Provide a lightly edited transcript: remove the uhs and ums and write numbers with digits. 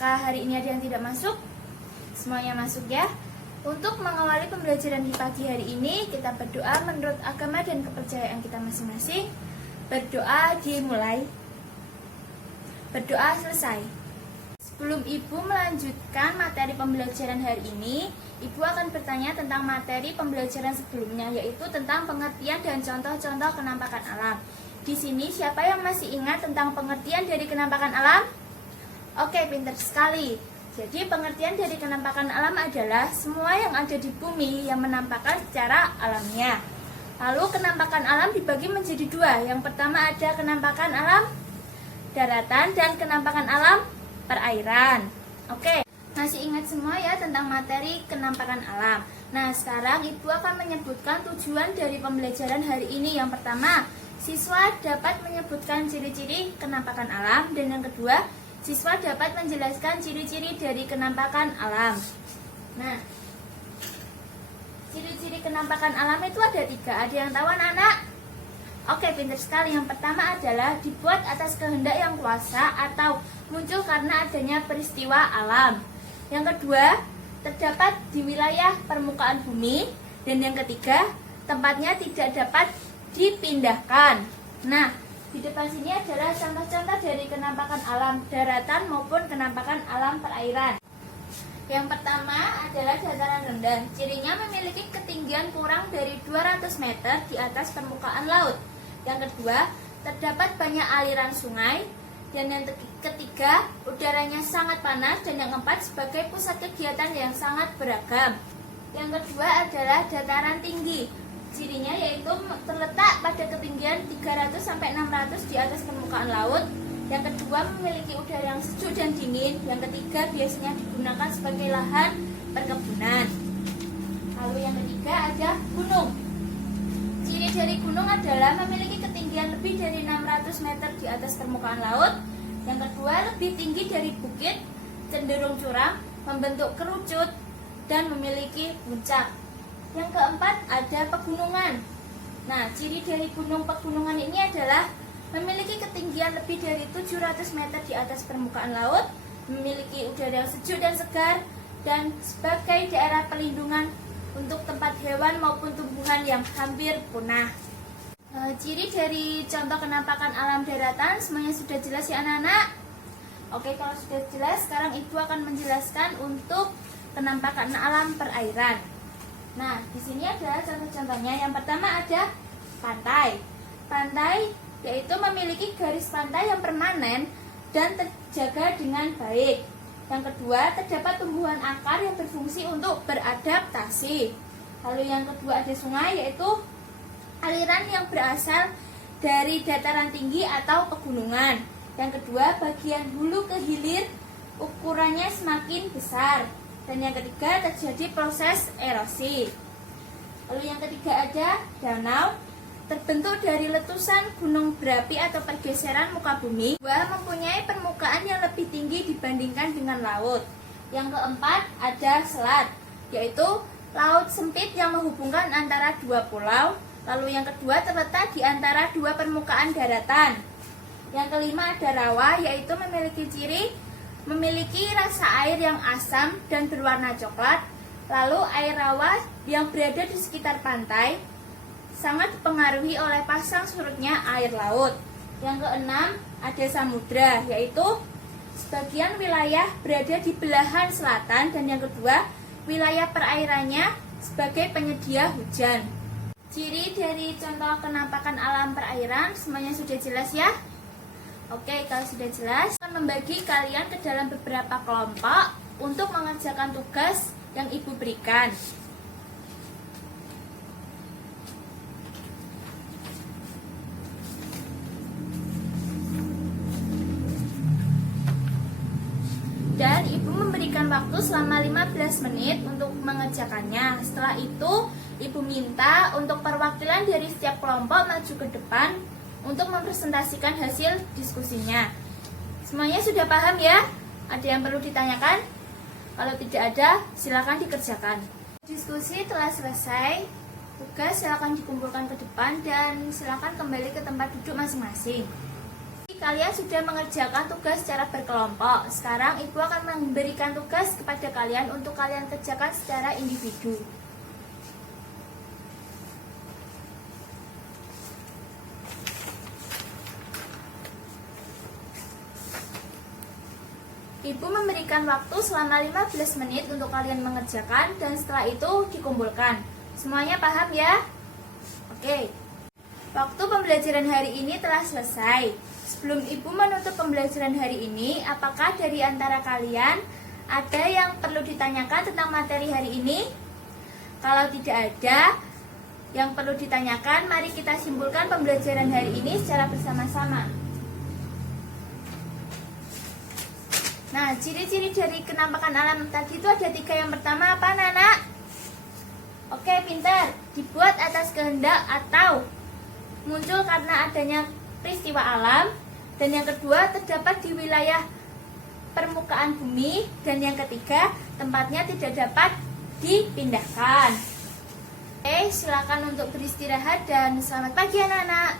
Apakah hari ini ada yang tidak masuk? Semuanya masuk ya. Untuk mengawali pembelajaran di pagi hari ini, kita berdoa menurut agama dan kepercayaan kita masing-masing. Berdoa dimulai, berdoa selesai. Sebelum Ibu melanjutkan materi pembelajaran hari ini, Ibu akan bertanya tentang materi pembelajaran sebelumnya, yaitu tentang pengertian dan contoh-contoh kenampakan alam. Di sini siapa yang masih ingat tentang pengertian dari kenampakan alam? Oke, pintar sekali. Jadi pengertian dari kenampakan alam adalah semua yang ada di bumi yang menampakkan secara alamiah. Lalu kenampakan alam dibagi menjadi dua. Yang pertama ada kenampakan alam daratan dan kenampakan alam perairan. Oke, masih ingat semua ya tentang materi kenampakan alam. Nah, sekarang Ibu akan menyebutkan tujuan dari pembelajaran hari ini. Yang pertama, siswa dapat menyebutkan ciri-ciri kenampakan alam. Dan yang kedua, siswa dapat menjelaskan ciri-ciri dari kenampakan alam. Nah, ciri-ciri kenampakan alam itu ada 3. Ada yang tahu anak-anak? Oke, pintar sekali. Yang pertama adalah dibuat atas kehendak yang kuasa atau muncul karena adanya peristiwa alam. Yang kedua, terdapat di wilayah permukaan bumi. Dan yang ketiga, tempatnya tidak dapat dipindahkan. Nah, di depan sini adalah contoh-contoh dari kenampakan alam daratan maupun kenampakan alam perairan. Yang pertama adalah dataran rendah. Cirinya memiliki ketinggian kurang dari 200 meter di atas permukaan laut. Yang kedua, terdapat banyak aliran sungai. Dan yang ketiga, udaranya sangat panas. Dan yang keempat, sebagai pusat kegiatan yang sangat beragam. Yang kedua adalah dataran tinggi. Cirinya yaitu terletak pada ketinggian 300-600 di atas permukaan laut. Yang kedua, memiliki udara yang sejuk dan dingin. Yang ketiga, biasanya digunakan sebagai lahan perkebunan. Lalu yang ketiga ada gunung. Ciri dari gunung adalah memiliki ketinggian lebih dari 600 meter di atas permukaan laut. Yang kedua, lebih tinggi dari bukit, cenderung curam, membentuk kerucut, dan memiliki puncak. Yang keempat ada pegunungan. Nah, ciri dari gunung pegunungan ini adalah memiliki ketinggian lebih dari 700 meter di atas permukaan laut, memiliki udara yang sejuk dan segar, dan sebagai daerah perlindungan untuk tempat hewan maupun tumbuhan yang hampir punah. Ciri dari contoh kenampakan alam daratan semuanya sudah jelas ya anak-anak? Oke, kalau sudah jelas, sekarang Ibu akan menjelaskan untuk kenampakan alam perairan. Nah, di sini ada contoh-contohnya. Yang pertama ada pantai. Pantai yaitu memiliki garis pantai yang permanen dan terjaga dengan baik. Yang kedua, terdapat tumbuhan akar yang berfungsi untuk beradaptasi. Lalu yang kedua ada sungai, yaitu aliran yang berasal dari dataran tinggi atau pegunungan. Yang kedua, bagian hulu ke hilir ukurannya semakin besar. Dan yang ketiga, terjadi proses erosi. Lalu yang ketiga ada danau, terbentuk dari letusan gunung berapi atau pergeseran muka bumi. Dua, mempunyai permukaan yang lebih tinggi dibandingkan dengan laut. Yang keempat ada selat, yaitu laut sempit yang menghubungkan antara dua pulau. Lalu yang kedua, terletak di antara dua permukaan daratan. Yang kelima ada rawa, yaitu memiliki rasa air yang asam dan berwarna coklat. Lalu air rawa yang berada di sekitar pantai sangat dipengaruhi oleh pasang surutnya air laut. Yang keenam ada samudra, yaitu sebagian wilayah berada di belahan selatan. Dan yang kedua, wilayah perairannya sebagai penyedia hujan. Ciri dari contoh kenampakan alam perairan semuanya sudah jelas ya? Oke, kalau sudah jelas, akan membagi kalian ke dalam beberapa kelompok untuk mengerjakan tugas yang Ibu berikan. Dan Ibu memberikan waktu selama 15 menit untuk mengerjakannya. Setelah itu, Ibu minta untuk perwakilan dari setiap kelompok maju ke depan untuk mempresentasikan hasil diskusinya. Semuanya sudah paham ya? Ada yang perlu ditanyakan? Kalau tidak ada, silakan dikerjakan. Diskusi telah selesai. Tugas silakan dikumpulkan ke depan dan silakan kembali ke tempat duduk masing-masing. kalian sudah mengerjakan tugas secara berkelompok. Sekarang Ibu akan memberikan tugas kepada kalian untuk kalian kerjakan secara individu. Ibu memberikan waktu selama 15 menit untuk kalian mengerjakan dan setelah itu dikumpulkan. Semuanya paham ya? Oke. Waktu pembelajaran hari ini telah selesai. Sebelum Ibu menutup pembelajaran hari ini, apakah dari antara kalian ada yang perlu ditanyakan tentang materi hari ini? Kalau tidak ada yang perlu ditanyakan, mari kita simpulkan pembelajaran hari ini secara bersama-sama. Nah, ciri-ciri dari kenampakan alam tadi itu ada 3. Yang pertama apa, anak-anak? Oke, pintar. Dibuat atas kehendak atau muncul karena adanya peristiwa alam. Dan yang kedua, terdapat di wilayah permukaan bumi. Dan yang ketiga, tempatnya tidak dapat dipindahkan. Oke, silakan untuk beristirahat dan selamat pagi anak-anak.